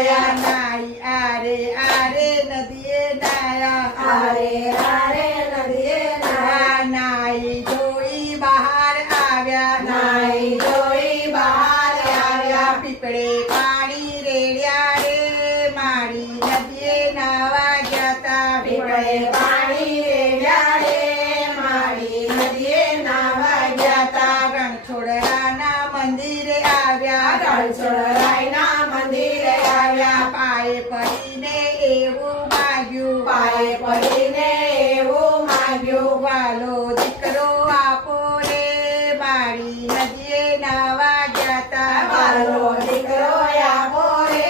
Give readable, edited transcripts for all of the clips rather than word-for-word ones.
નાયા નાઈ આરે આરે નદીએ નાયા આરે આરે નદીએ નાયા નાઈ જોઈ બહાર આવ્યા નાઈ જોઈ બહાર આવ્યા પીપળે પાણી રેડ્યા રે મારી નદીએ નાવા ગયા પીપળે પાણી રેડ્યા રે મારી નદીએ નાવા ગયા રણછોડરાના મંદિરે આવ્યા રણછોડરાયના મંદિરે આવ્યા પાયે પડીને એવું માગ્યું પાયે પડીને એવું માગ્યું વાલો દીકરો આપો રે મારી નદીએ નાવા ગયા વાલો દીકરો આપો રે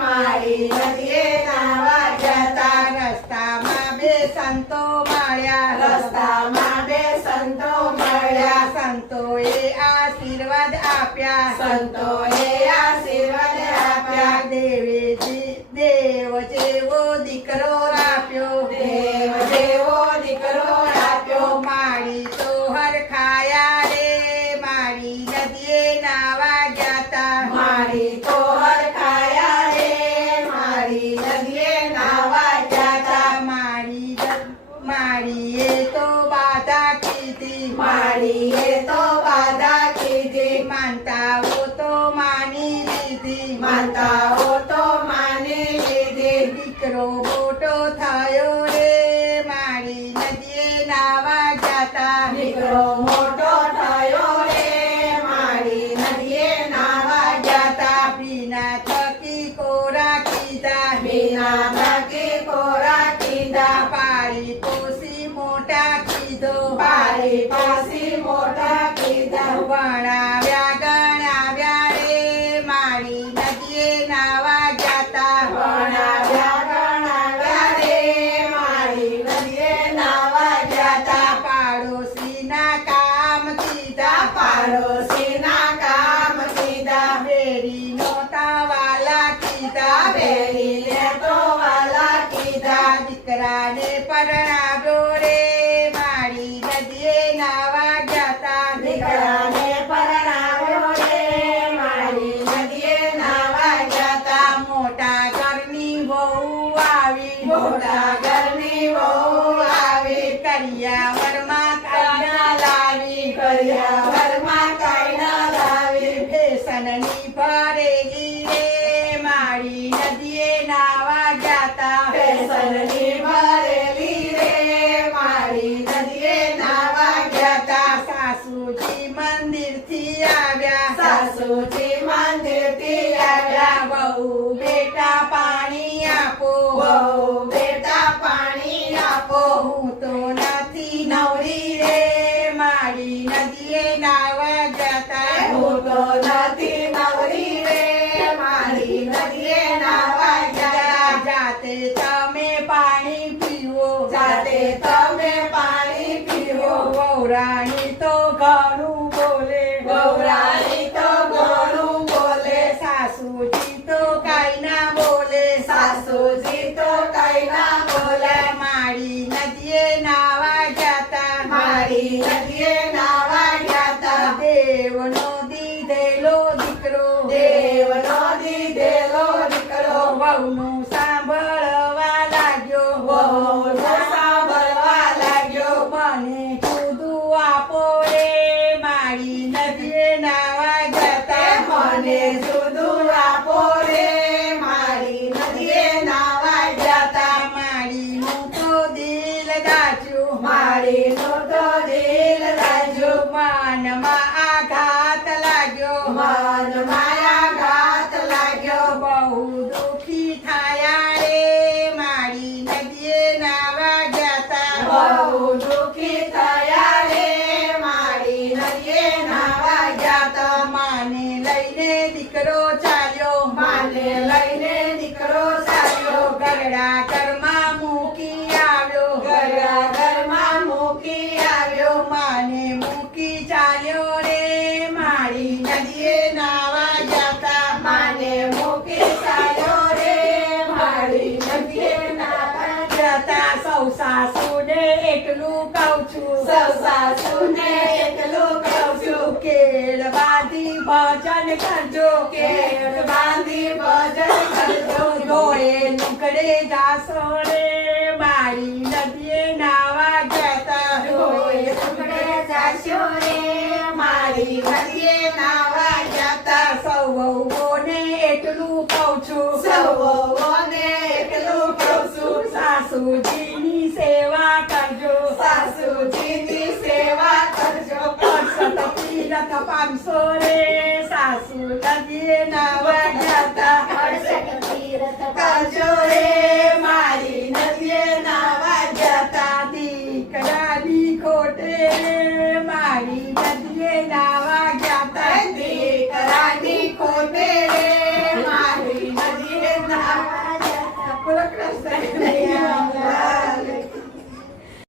મારી નદીએ નાવા ગયા રસ્તામાં બે સંતો મળ્યા રસ્તામાં બે સંતો મળ્યા સંતોએ આશીર્વાદ આપ્યા સંતોએ આશીર્વાદ આપ્યા દેવ જેવો દીકરો આપ્યો દેવ જેવો દીકરો આપ્યો મારી તો હરખાયા રે મારી નદીએ નાવા ગયા મારી તો હરખાયા રે મારી નદીએ નાવા ગયા મારીએ તો બાધા કીધી મારીએ તો બાધા કીધી માનતાઓ તો માની લીધી માતાઓ તો માની લીધી દીકરો મોટો થયો રે મારી નદીએ નાવા ગયા દીકરો મોટો થયો રે મારી નદીએ નાવા ગયા બીના થકી કોરા કીધા બીના થકી કોરા કીધા પાળી પોસી મોટા કીધો પારી પાસી મોટા કીધા ભણાવ્યા ગણાવ્યા રે મારી નદીએ નાવા ગયા ભણાવ્યા ગણાવ્યા રે મારી નદીએ નાવા ગયા પાડોશીના કામ કીધા પાડોશીના કામ કીધા બેરી નોતા વાલા કીધા બેરીને તો વાલા કીધા દીકરાને પરણાવ્યો રે મારી નદીએ નાવા ગયા દીકરાને પરણાવ્યો રે મારી નદીએ નાવા ગયા મોટા ઘરની વહુ આવી મોટા ઘરની વહુ આવી કરિયાવરમાં કાંડા લાવી કરિયાવરમાં કાંડા લાવી ફેશનની ભરેલી રે મારી નદીએ નાવા ગયા ફેશનની ભરેલી રે મારી નદીએ નાવા ગયા સાસુજી મંદિરથી આવ્યા સાસુજી મંદિરથી આવ્યા બહુ બેટા પાણી આપો બહુ બેટા પાણી આપો હું તો નથી નવરી રે મારી નદીએ નાવા ગયા હું તો નથી નવરી રે મારી નદીએ નાવા ગયા જાતે તમે પાણી પીવો જાતે તમે પાણી પીવો વહુરાણી તો ઘણું બોલે ગૌરાણી તો ઘણું બોલે સાસુજી તો કાંઈ ના બોલે સાસુજી તો કઈ ના બોલે મારી નદીએ નાવા ગયા મારી નદીએ નાવા ગયા દેવનો દીધેલો દીકરો દેવનો દીધેલો દીકરો વહુનું સાંભળવા લાગ્યો વહુનું સાંભળવા લાગ્યો મને કૂદું આપો રે મારી નદીએ નાવા ગયા મને જુદું આપો રે મારી નદીએ નાવા ગયા મારીનું તો દિલ દાચ્યું મારીનું તો દિલ રાજ્યું મનમાં આઘાત લાગ્યો મનમાં આઘાત લાગ્યો બહુ દુઃખી થયા રે મારી નદીએ નાવા ગયા બહુ દુઃખી થયા રે મારી નદીએ નાવા ગયા માને લઈને દીકરો ચાલ્યો માને લઈને દીકરો ચાલ્યો ગરડા ઘરમાં મૂકી આવ્યો ઘરના ઘરમાં મૂકી આવ્યો માને મૂકી ચાલ્યો રે મારી નદીએ નાવા ગયા માને મૂકી ચાલ્યો રે મારી નદીએ નાવા જતા સૌ સાસુને એકલું કહું છું સૌ સાસુને એકલું કહું છું કેળ બાંધી ભજન કરજો કે બાંધી ભજન કરજો તીરથ 500 રે સાસુ નદીએ નાવા ગયા તા 68 તીરથ કરજો રે મારી નદીએ નાવા ગયા તા દીકરાની ખોટે રે મારી નદીએ નાવા ગયા તા દીકરાની ખોટે રે મારી નદીએ નાવા જતા. બોલો કૃષ્ણ